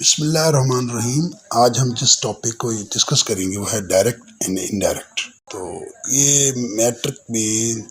بسم اللہ الرحمن الرحیم۔ آج ہم جس ٹاپک کو ڈسکس کریں گے وہ ہے ڈائریکٹ اینڈ انڈائریکٹ۔ تو یہ میٹرک میں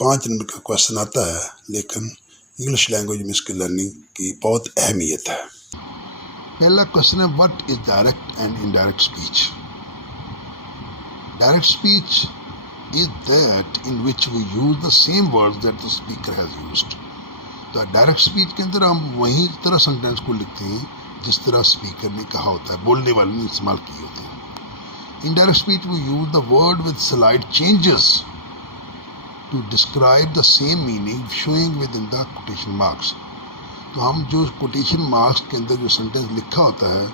5 نمبر کا کوشچن آتا ہے، لیکن انگلش لینگویج میں اس کی لرننگ کی بہت اہمیت ہے۔ پہلا کوشچن ہے، what is direct and indirect speech? Direct speech is that in which we use the same words that the speaker has used۔ تو ڈائریکٹ اسپیچ کے اندر ہم وہی طرح سنٹینس کو لکھتے ہیں جس طرح اسپیکر نے کہا ہوتا ہے، بولنے والے نے استعمال کیے ہوتے ہیں۔ Indirect speech we use the word with slight changes to describe the same meaning showing within the quotation marks۔ تو ہم جو کوٹیشن مارکس کے اندر جو سنٹینس لکھا ہوتا ہے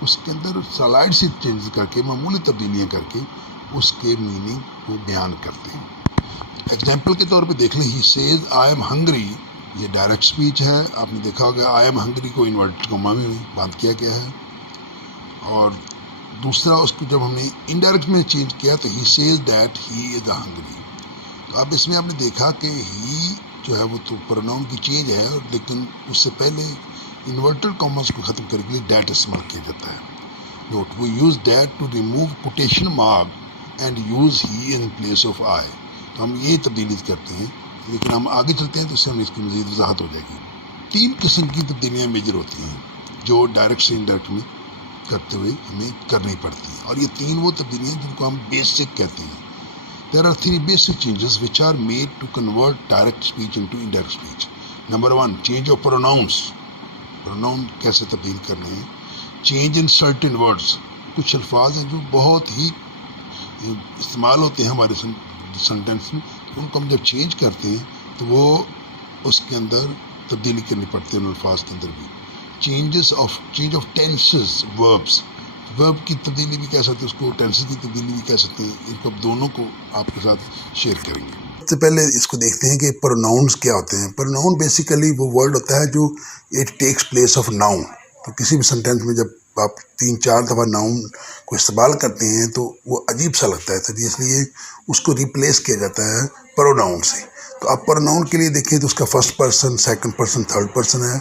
اس کے اندر سلائڈ سی چینج کر کے، معمولی تبدیلیاں کر کے اس کے میننگ کو بیان کرتے ہیں۔ ایگزامپل کے طور پہ دیکھ لیں، he says I am hungry, یہ ڈائریکٹ سپیچ ہے۔ آپ نے دیکھا ہوگا آئی ایم ہنگری کو انورٹڈ کاما میں بند کیا گیا ہے، اور دوسرا اس کو جب ہم نے انڈائریکٹ میں چینج کیا تو he says that he is a hungry. تو اب اس میں آپ نے دیکھا کہ ہی جو ہے وہ تو پروناؤن کی چینج ہے، لیکن اس سے پہلے انورٹڈ کاماز کو ختم کرنے کے لیے دیٹ استعمال کیا جاتا ہے۔ Note, we use that to remove quotation mark and use he in place of I. تو ہم یہ تبدیلی کرتے ہیں، لیکن ہم آگے چلتے ہیں تو اس سے ہمیں اس کی مزید وضاحت ہو جائے گی۔ 3 قسم کی تبدیلیاں میجر ہوتی ہیں جو ڈائریکٹ سے انڈائریکٹ میں کرتے ہوئے ہمیں کرنی پڑتی ہیں، اور یہ 3 وہ تبدیلیاں جن کو ہم بیسک کہتے ہیں۔ There are 3 basic changes which are made to convert direct speech into indirect speech۔ Number 1، change of pronouns۔ pronoun کیسے تبدیل کرنے ہیں۔ change in certain words، کچھ الفاظ ہیں جو بہت ہی استعمال ہوتے ہیں ہمارے سنٹینس میں، ان کو ہم جب چینج کرتے ہیں تو وہ اس کے اندر تبدیلی کرنی پڑتی ہے ان الفاظ کے اندر بھی۔ چینج آف ٹینسز، وربس، ورب کی تبدیلی بھی کہہ سکتے ہیں، اس کو ٹینسز کی تبدیلی بھی کہہ سکتے ہیں۔ ان کو دونوں کو آپ کے ساتھ شیئر کریں گے۔ سب سے پہلے اس کو دیکھتے ہیں کہ پروناؤنس کیا ہوتے ہیں۔ پروناؤن بیسیکلی وہ ورڈ ہوتا ہے جو it takes place of noun. تو کسی بھی سینٹینس میں جب آپ 3-4 دفعہ ناؤن کو استعمال کرتے ہیں تو وہ عجیب سا لگتا ہے، تو اس لیے اس کو ریپلیس کیا جاتا ہے پروناؤن سے۔ تو آپ پروناؤن کے لیے دیکھیں تو اس کا first person, second person, third person ہے،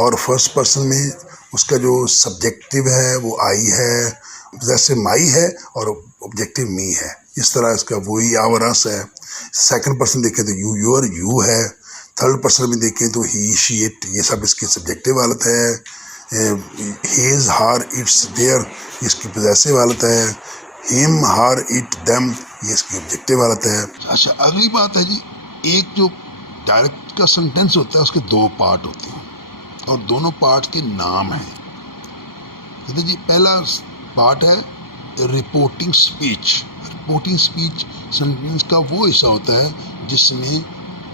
اور فرسٹ پرسن میں اس کا جو سبجیکٹو ہے وہ آئی ہے، جیسے مائی ہے، اور آبجیکٹو می ہے۔ اس طرح اس کا وہی آور اس ہے۔ سیکنڈ پرسن دیکھیں تو یو، یور، یو ہے۔ تھرڈ پرسن میں دیکھیں تو ہی، شی، اٹ، یہ سب اس کی سبجیکٹو حالت ہے۔ ہیز، ہار، اٹس، دیئر، یہ اس کی پوزیسو حالت ہے۔ ہم، ہار، اٹ، دیم، یہ اس کی آبجیکٹو حالت ہے۔ اچھا، اگلی بات ہے جی، ایک جو ڈائریکٹ کا سنٹینس ہوتا ہے اس کے 2 پارٹ ہوتے ہیں، اور دونوں پارٹ کے نام ہیں۔ جی، پہلا پارٹ ہے reporting speech. Reporting speech sentence کا وہ حصہ ہوتا ہے جس میں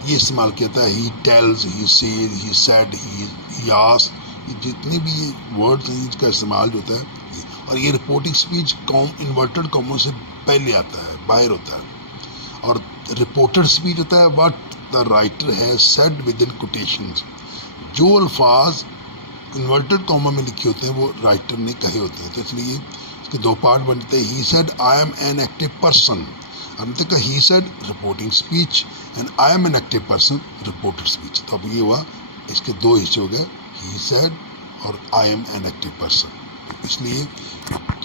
یہ استعمال کیا جاتا ہے he tells, he says, he said, he آس، یہ جتنے بھی یہ ورڈز ہیں اس کا استعمال جو ہوتا ہے، اور یہ رپورٹنگ اسپیچ انورٹڈ کاموں سے پہلے آتا ہے، باہر ہوتا ہے۔ اور رپورٹڈ اسپیچ ہوتا ہے what the writer has said with in quotations, جو الفاظ انورٹڈ کاما میں لکھے ہوتے ہیں وہ رائٹر نے کہے ہوتے ہیں۔ تو اس لیے اس کے 2 پارٹ بنتے ہیں۔ He said I am an active person, ہم نے کہا he said reporting speech and I am an active person reported speech. تو اب یہ ہوا، اس کے 2 حصے ہو گئے، ہی سیڈ اور I am an active person. اس لیے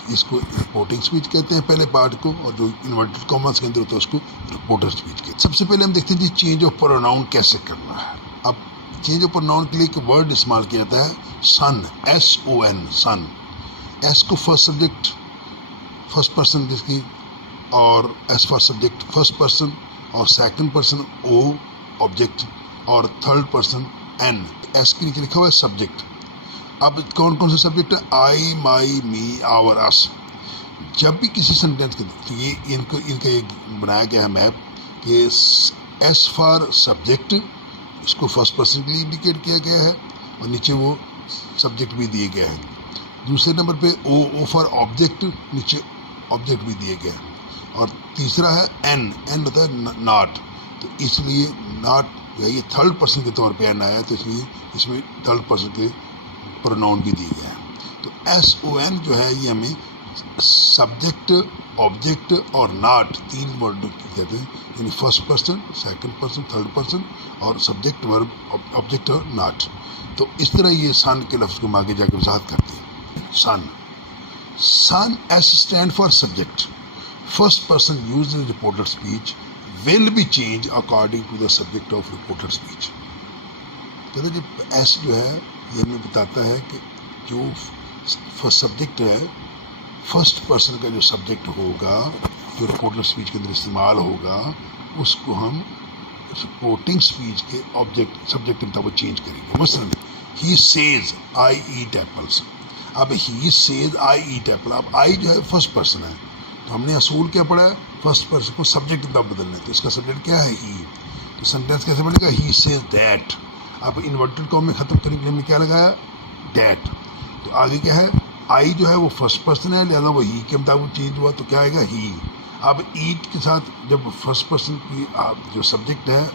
اس کو رپورٹنگ اسپیچ کہتے ہیں پہلے پارٹ کو، اور جو انورٹڈ کاماز کے اندر ہوتا ہے اس کو رپورٹڈ اسپیچ کہتے ہیں۔ سب سے پہلے ہم دیکھتے ہیں جی چینج آف پروناؤن کیسے کرنا ہے۔ اب چینج آف پروناؤن کے لیے ایک ورڈ استعمال کیا جاتا ہے سن، ایس او این، سن۔ ایس کو فرسٹ سبجیکٹ فرسٹ پرسن جس کی، اور S for subject first person, اور سیکنڈ پرسن او آبجیکٹ، اور تھرڈ پرسن این۔ ایس کے نیچے لکھا ہوا ہے سبجیکٹ۔ اب کون کون سے سبجیکٹ ہے؟ آئی، مائی، می، آور، اس۔ جب بھی کسی سینٹینس کے یہ ان کا ایک بنایا گیا ہے میپ کہ ایس فار سبجیکٹ، اس کو فرسٹ پرسن کے لیے انڈیکیٹ کیا گیا ہے، اور نیچے وہ سبجیکٹ بھی دیے گئے ہیں۔ دوسرے نمبر پہ او فار آبجیکٹ، نیچے آبجیکٹ بھی دیے گئے ہیں۔ اور تیسرا ہے این، این ہوتا ہے ناٹ، تو اس لیے ناٹ یہ تھرڈ پرسن کے طور پہ این آیا، تو اس لیے اس میں تھرڈ پرسن کے پروناؤن بھی دیے گئے ہیں۔ تو ایس او این جو ہے یہ ہمیں سبجیکٹ آبجیکٹ اور ناٹ 3 ورڈ کہتے ہیں, یعنی first person, second person, third person اور سبجیکٹ ورب آبجیکٹ اور ناٹ. تو اس طرح یہ سن کے لفظ کو ہم آگے جا کے وضاحت کرتے ہیں. SON S stand for subject. First person use in reported speech will be change according to the subject of reported speech. کہتے ہیں کہ ایس جو ہے یہ ہمیں بتاتا ہے کہ جو سبجیکٹ ہے, فرسٹ پرسن کا جو سبجیکٹ ہوگا جو رپورٹڈ اسپیچ کے اندر استعمال ہوگا, اس کو ہم رپورٹنگ اسپیچ کے آبجیکٹ سبجیکٹ کے مطابق چینج کریں گے. مثلاً he says I at apples. اب he says I at apple, اب آئی جو ہے فرسٹ پرسن ہے, تو ہم نے اصول کیا پڑھا ہے, فرسٹ پرسن کو سبجیکٹ کے مطابق بدلنا ہے. تو اس کا سبجیکٹ کیا ہے, ہی. تو سینٹینس کیسے بنے گا, ہی سیز دیٹ. اب انورٹڈ کام میں ختم کرنے کے لیے ہم نے کیا لگایا, دیٹ. تو آگے کیا ہے, آئی جو ہے وہ فرسٹ پرسن ہے, لہٰذا وہ ہی کے مطابق چینج ہوا, تو کیا آئے گا, ہی. اب ایٹ کے ساتھ جب فرسٹ پرسن کی جو سبجیکٹ ہے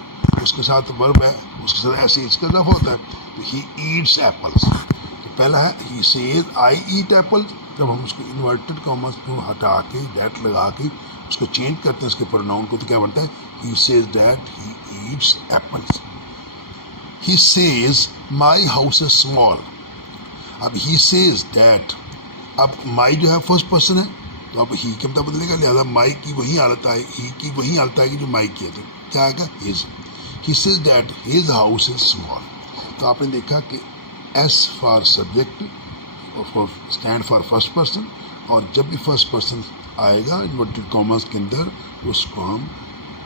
اس کے ساتھ ورب ہے, اس کے ساتھ ایسے اس کا اضافہ ہوتا ہے, تو ہی ایٹس ایپلس. تو پہلا ہے he says I at apples. جب ہم اس کو انورٹڈ کاماز کو ہٹا کے دیٹ لگا کے اس کو چینج کرتے ہیں اس کے پروناؤن کو, تو کیا بنتا ہے, he says that he eats apples. He says my house is small. اب ہی سیز دیٹ, اب مائی جو ہے فرسٹ پرسن ہے, تو اب ہی کے مطابق بدلے گا, لہٰذا مائی کی وہی حالت آئے, ہی کی وہی حالت آئے گی جو مائی کی ہے. تو کیا آئے گا, his. He says that his house is small. تو آپ نے دیکھا کہ S for subject stand for first person, اور جب بھی فرسٹ پرسن آئے گا انورٹڈ کاماز کے اندر, اس کو ہم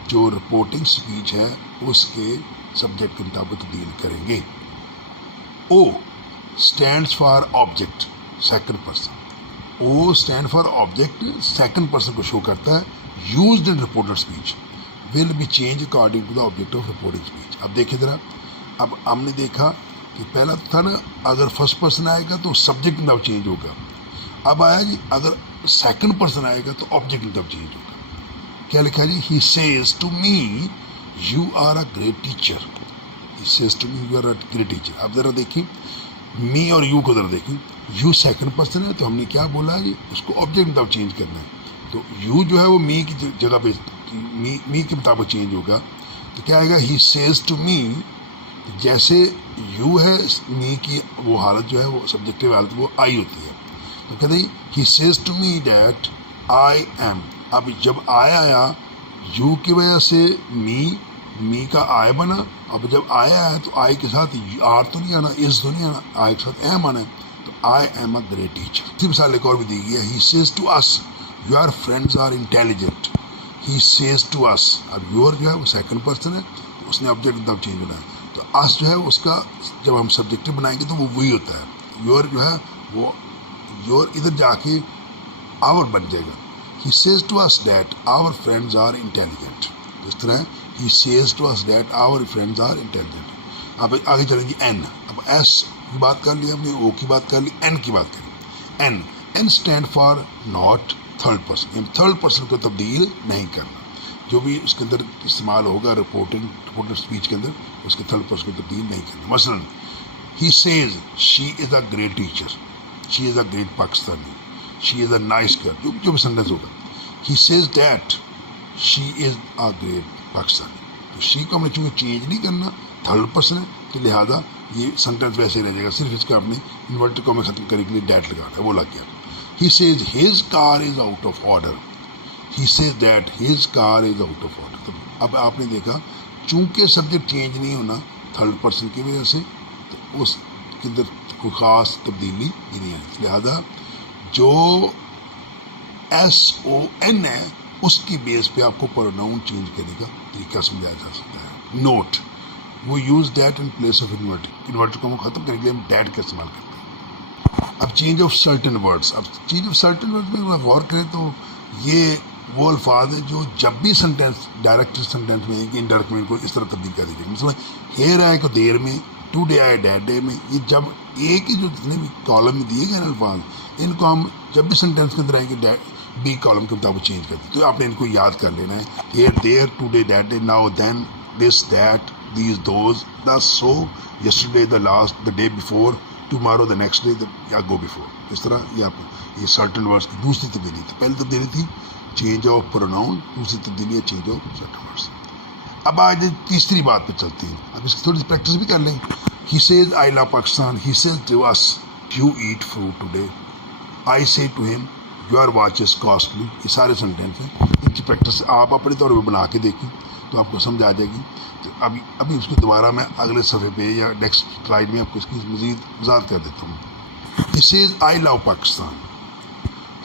جو رپورٹنگ اسپیچ ہے اس کے سبجیکٹ کے مطابق تبدیل کریں گے. O stands for object second person. O stand for object second person کو شو کرتا ہے, used in reported speech will be change according to the object of reporting speech. اب دیکھیں ذرا, اب ہم نے دیکھا کہ پہلا تھا نا, اگر فرسٹ پرسن آئے گا تو سبجیکٹ ناؤ چینج ہوگا. اب آیا جی اگر سیکنڈ پرسن آئے گا تو آبجیکٹ ناؤ چینج ہوگا. کیا لکھا جی, he says to me you are a great teacher. He says to me you are a great teacher. اب ذرا دیکھیں می اور یو کو ذرا دیکھیں, یو سیکنڈ پرسن ہے, تو ہم نے کیا بولا ہے, اس کو آبجیکٹ مطابق چینج کرنا ہے. تو یو جو ہے وہ می کی جگہ پہ می کے مطابق چینج ہوگا. تو کیا آئے گا, ہی سیز ٹو می. جیسے یو ہے می کی وہ حالت جو ہے وہ سبجیکٹیو حالت وہ آئی ہوتی ہے. تو کہتے ہیں he says to me that I am. اب جب آیا یو کی وجہ سے می کا آئی بنا. اب جب آیا ہے تو آئی کے ساتھ آر تو نہیں آنا, از تو نہیں آنا, آئی کے ساتھ ایم آنا ہے. تو I am a great teacher. اسی مثال ایک اور بھی دی گئی ہے, he says to us your friends are intelligent. He says to us. اب یور جو ہے وہ سیکنڈ پرسن ہے, تو اس نے آبجیکٹ تب چینج ہونا ہے. تو اس جو ہے اس کا جب ہم سبجیکٹو بنائیں گے تو وہ وہی ہوتا ہے. یور جو ہے وہ یور ادھر جا کے آور بن جائے گا. He says to us that our friends are intelligent. اس طرح ہے, he says to us that our friends are intelligent. اب آگے چلیں گے این. اب ایس کی بات کر لی ہم نے, او کی بات کر لی, این کی بات کر لی. N stand for not third person. Third person کو تبدیل نہیں کرنا. جو بھی اس کے اندر استعمال ہوگا رپورٹڈ اسپیچ کے اندر, اس کے تھرڈ پرسن کو تبدیل نہیں کرنا. مثلاً he says she is a great teacher, she is a great Pakistani, she is a nice girl, جو بھی سینٹینس ہوگا. He says that she is a great Pakistani. تو شی کو ہم نے چونکہ چینج نہیں کرنا, تھرڈ پرسن ہے, تو لہٰذا یہ سینٹینس ویسے ہی رہ جائے گا, صرف اس کا ہم نے انورٹڈ کو میں ختم کرنے کے لیے دیٹ لگانا ہے, وہ لگ گیا. He says his car is out of order. He says that his car is out of order. اب آپ نے دیکھا چونکہ سبجیکٹ چینج نہیں ہونا تھرڈ پرسن کی وجہ سے, تو اس کے اندر کوئی خاص تبدیلی بھی نہیں ہے. لہذا جو ایس او این ہے اس کی بیس پہ آپ کو پروناؤن چینج کرنے کا طریقہ سمجھایا جا سکتا ہے. نوٹ, وہ use that in place of inverted کو ختم کرنے کے لیے ہم دیٹ کا استعمال کرتے ہیں. اب چینج آف سرٹن ورڈس. اب چینج آف سرٹن ورڈ میں غور کریں تو یہ وہ الفاظ ہیں جو جب بھی سینٹینس ڈائریکٹ سینٹینس میں کہ انڈائریکٹ میں ان کو اس طرح تبدیل کر دی جائے. مثلا ہیئر آئے کو دیر میں, ٹو ڈے آئے ڈیٹ ڈے میں. یہ جب ایک ہی جو جتنے بھی کالم میں دیے گئے نا الفاظ, ان کو ہم جب بھی سینٹینس کے اندر آئیں گے بی کالم کے مطابق چینج کرتے ہیں. تو آپ نے ان کو یاد کر لینا ہے, here there, today that day, now then, this that, these those, the so, yesterday, the last, the day before, tomorrow, the next day, یا go before. اس طرح یہ آپ یہ سرٹن ورڈس کی دوسری تبدیلی تھی. پہلی تبدیلی تھی چینج آف پروناؤن، دوسری تبدیلی ہے چینج آف سرٹن ورڈس. اب آج تیسری بات پہ چلتے ہیں. اب اس کی تھوڑی سی پریکٹس بھی کر لیں. He says I love Pakistan. He says to us you eat fruit today. I say to ہم یور واچ از کاسٹلی. یہ سارے سینٹینس ہیں. ان کی پریکٹس آپ اپنے طور پہ بنا کے دیکھیں تو آپ کو سمجھ آ جائے گی. تو ابھی اس کو دوبارہ میں اگلے صفحے پہ یا نیکسٹ سلائڈ میں آپ کو اس کی مزید وضاحت کر دیتا ہوں. He says I love Pakistan.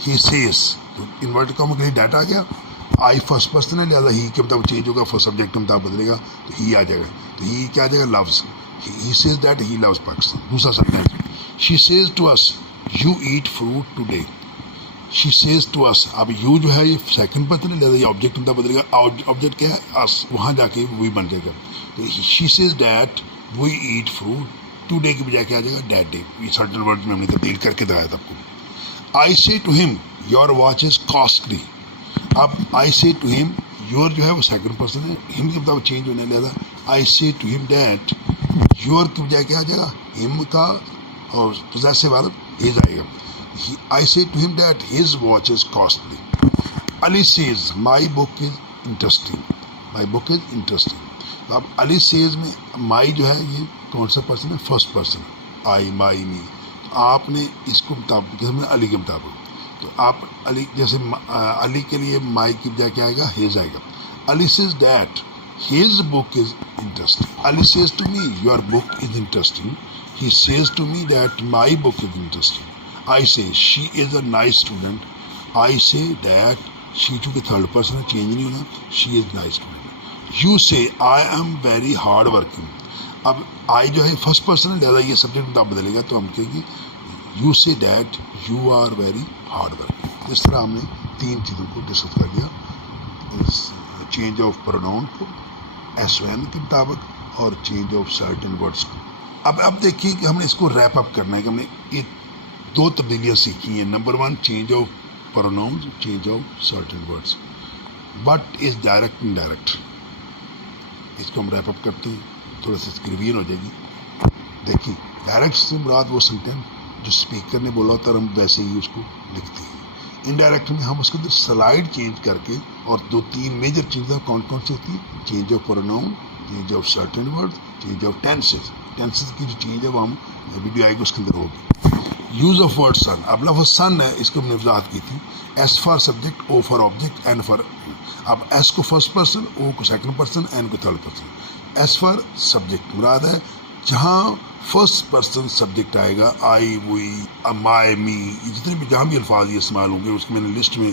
He says invert comma کے لیے ڈیٹا آ گیا. آئی فرسٹ پرسن ہے لہٰذا ہی کے مطابق چینج ہوگا. فرسٹ سبجیکٹ کے مطابق بدلے گا تو ہی آ جائے گا. تو ہی کیا آ جائے گا؟ Loves. He says that he loves Pakistan. دوسرا sentence she says to us you eat fruit today. She says to us. اب یو جو ہے یہ سیکنڈ پرسن ہے لہٰذا یہ آبجیکٹ مطابق بدلے گا. آبجیکٹ کیا ہے؟ اس. وہاں جا کے وہی بن جائے گا. تو she says that we eat fruit today کی بجائے کیا آ جائے گا؟ That day. یہ سرٹن ورڈ میں ہم نے تبدیل کر کے دکھایا تھا آپ کو. آئی سے ٹو ہم یور واچ از کاسٹلی. اب آئی سے ٹو ہم یور جو ہے وہ سیکنڈ پرسن ہے. ہم کے مطابق چینج ہونے لہٰذا آئی سے ٹو ہم دیٹ یور کی بجائے کیا آ جائے گا؟ ہم کا اور پوزیسو والا ہز آئے گا. آئی سے ٹو ہم that his watch is costly. Ali says my book is interesting. My book is interesting. اب علی سیز میں مائی جو ہے یہ کون سا پرسن ہے؟ First person. I my me. آپ نے اس کو مطابق علی کے مطابق تو آپ علی جیسے علی کے لیے مائی کی بجائے کیا آئے گا؟ ہیز آئے گا. Ali says that his book is interesting. Ali says to me your book is interesting. He says to me that my book is interesting. I say she is a nice student. آئی سے دیٹ شی چونکہ third person ہے change نہیں ہونا. شی is nice student. You سے I am very hard working. اب آئی جو ہے first person ہے لہٰذا یہ سبجیکٹ مطابق بدلے گا تو ہم کہیں گے you say that you are very hard working. اس طرح ہم نے تین چیزوں کو ڈسکس کر لیا. چینج آف پروناؤن کو ایس او این کے مطابق اور چینج آف سرٹن ورڈس کو. اب دیکھیے کہ ہم نے اس کو ریپ اپ کرنا ہے کہ ہم نے یہ دو تبدیلیاں سیکھی ہیں. Number 1 change of pronoun, change of certain words. But is direct indirect. اس کو ہم ریپ اپ کرتے ہیں تھوڑا سا ریویژن ہو جائے گی. دیکھیے ڈائریکٹ سے مراد وہ سینٹینس جو اسپیکر نے بولا ہوتا ہے ہم ویسے ہی اس کو لکھتے ہیں. انڈائریکٹ میں ہم اس کے اندر سلائڈ چینج کر کے اور 2-3 میجر چیزیں کون کون سی ہوتی ہیں؟ Change of pronoun, change of certain word, change of tenses. Tenses کی جو چینج ہے وہ ہم ویڈیو آئے گی اس کے اندر ہوگی. یوز آف ورڈ سن. اب لفظ سن ہے اس کو ہم نے وضاحت کی تھی. S for subject, O for object, N for. اب ایس کو فرسٹ پرسن، او کو سیکنڈ پرسن، این کو third person. S for subject مراد ہے جہاں فرسٹ پرسن سبجیکٹ آئے گا. آئی، وی، مائی، می، جتنے بھی جہاں بھی الفاظ یہ استعمال ہوں گے اس کی میں نے لسٹ میں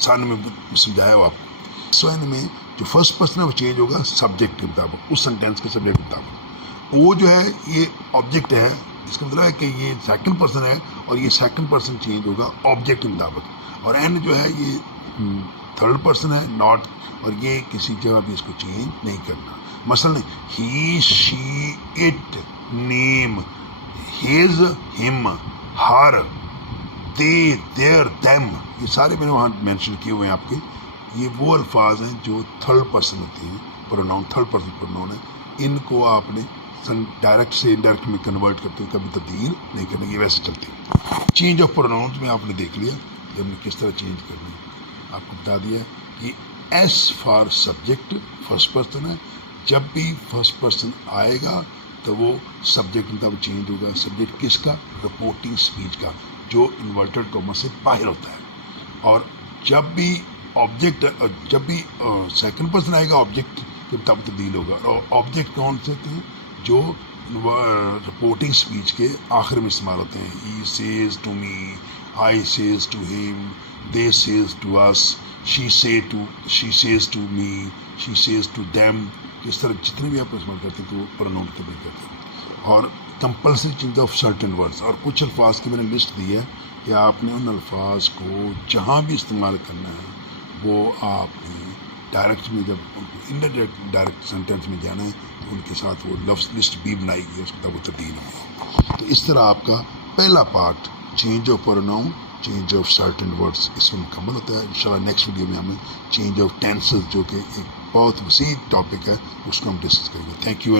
سن میں سمجھایا ہوا آپ کو. سن میں جو فرسٹ پرسن ہے وہ چینج ہوگا سبجیکٹ کے مطابق، اس سینٹینس کے سبجیکٹ کے مطابق. وہ جو ہے یہ آبجیکٹ ہے. اس کا مطلب ہے کہ یہ سیکنڈ پرسن ہے اور یہ سیکنڈ پرسن چینج ہوگا آبجیکٹ کے مطابق. اور این جو ہے یہ تھرڈ پرسن ہے ناٹ، اور یہ کسی جگہ بھی اس کو چینج نہیں کرنا. مثلا ہی، شی، اٹ، نیم، ہیز، ہم، ہر، دے، دیر، دیم، یہ سارے میں نے وہاں مینشن کیے ہوئے ہیں آپ کے. یہ وہ الفاظ ہیں جو تھرڈ پرسن ہوتے ہیں، پروناؤن تھرڈ پرسن پروناؤن ہے. ان کو آپ نے ڈائریکٹ سے انڈائریکٹ میں کنورٹ کرتے ہوئے کبھی تبدیل نہیں کرنا. یہ ویسے چلتے ہیں. چینج آف پروناؤنز میں آپ نے دیکھ لیا کہ ہم نے کس طرح چینج کرنا ہے. آپ کو بتا دیا کہ S for subject first person ہے. جب بھی فرسٹ پرسن آئے گا تو وہ سبجیکٹ مطابق چینج ہوگا. سبجیکٹ کس کا؟ رپورٹنگ اسپیچ کا، جو انورٹڈ کاما سے باہر ہوتا ہے. اور جب بھی آبجیکٹ، جب بھی سیکنڈ پرسن آئے گا آبجیکٹ کے مطابق تبدیل ہوگا. اور آبجیکٹ کون سے ہوتے ہیں؟ جو رپورٹنگ اسپیچ کے آخر میں استعمال ہوتے ہیں. He says to me, I says to him, they says to us, she says to me, she says to them. اس طرح جتنے بھی آپ استعمال کرتے ہیں تو وہ پروناؤن کے بل کرتے ہیں. اور compulsory change of certain words. اور کچھ الفاظ کی میں نے لسٹ دی ہے کہ آپ نے ان الفاظ کو جہاں بھی استعمال کرنا ہے وہ آپ نے ڈائریکٹ میں، جب ڈائریکٹ سینٹینس میں جانا ہے تو ان کے ساتھ وہ لفظ لسٹ بھی بنائی گئی، اس کا وہ تبدیل ہوگا. تو اس طرح آپ کا پہلا part change of pronoun, change of certain words اس میں مکمل ہوتا ہے. انشاءاللہ نیکسٹ ویڈیو میں ہمیں چینج آف ٹینسز جو کہ ایک بہت وسیع ٹاپک ہے اس کو ہم ڈسکس کریں گے. Thank you very much.